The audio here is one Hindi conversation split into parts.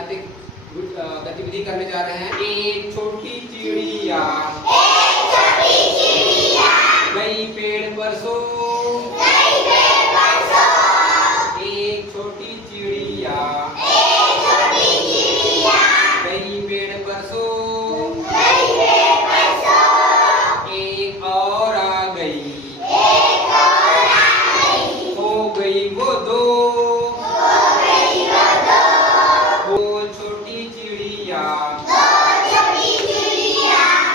साहित्यिक गतिविधि करने जा रहे हैं। एक छोटी चिड़िया गई पेड़ पर सो, एक छोटी चिड़िया गई पेड़ पर सो, एक और आ गई, हो गई वो दो, वो छोटी चिड़िया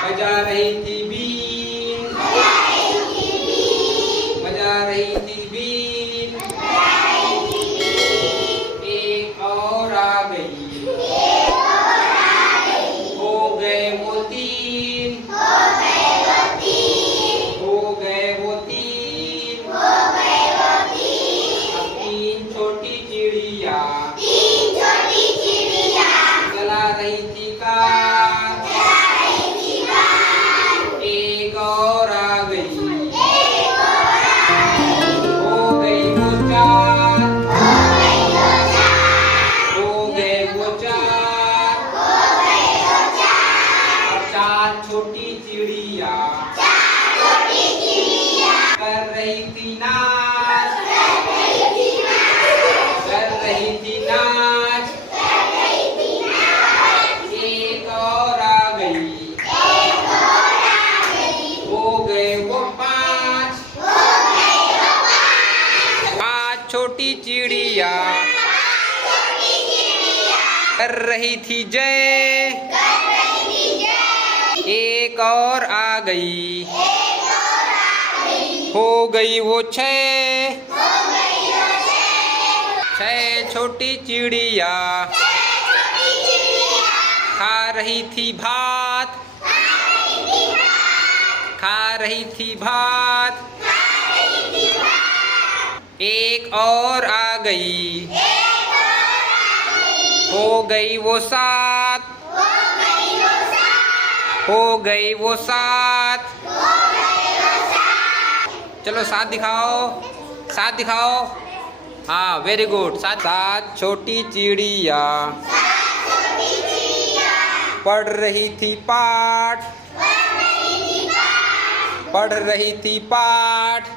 बजा रही थी बीन, बजा रही थी बीन, एक और आ गई, हो गए वो तीन, हो गए वो तीन, अब तीन छोटी चिड़िया चला रही थी कार, एक और आ गई, हो गई वो चार, हो गए वो चार, और चार छोटी चिड़िया कर रही थी नाच, कर रही थी नाच, एक और आ गई, हो गए वो पांच, पांच छोटी चिड़िया कर रही थी जय, एक और आ गई, हो गई वो छह, छह छोटी चिड़िया खा रही थी भात, खा रही थी भात, एक और आ गई, हो गई वो सात, हो गई वो सात, चलो सात दिखाओ, सात दिखाओ, हाँ वेरी गुड, सात। सात छोटी चिड़िया पढ़ रही थी पाठ, पढ़ रही थी पाठ,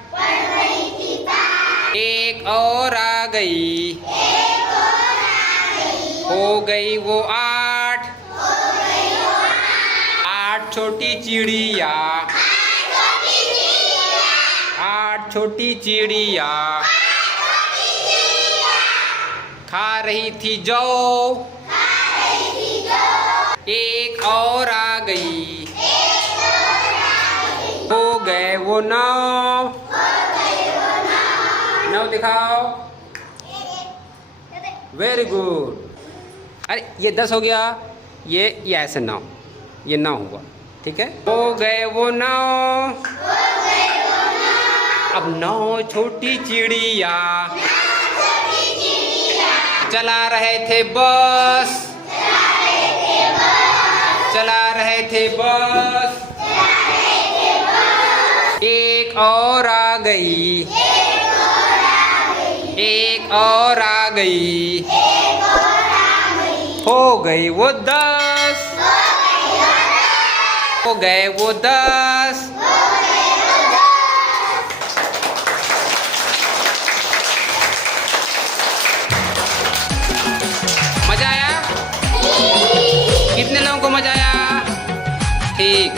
एक और आ गई, हो गई वो आठ, आठ छोटी चिड़िया, आठ छोटी चिड़िया खा रही थी जौ, एक और आ गई, हो गए वो नौ, नौ दिखाओ, वेरी गुड। अरे ये 10 हो गया, ये ऐसे 9, ये 9 हुआ, ठीक है। हो गए वो 9, अब 9 छोटी चिड़िया चला रहे थे बस, चला रहे थे बस, एक और आ गई, एक और आ गई, हो गई वो 10, हो गए वो 10। मजा आया? कितने लोगों को मजा आया? ठीक।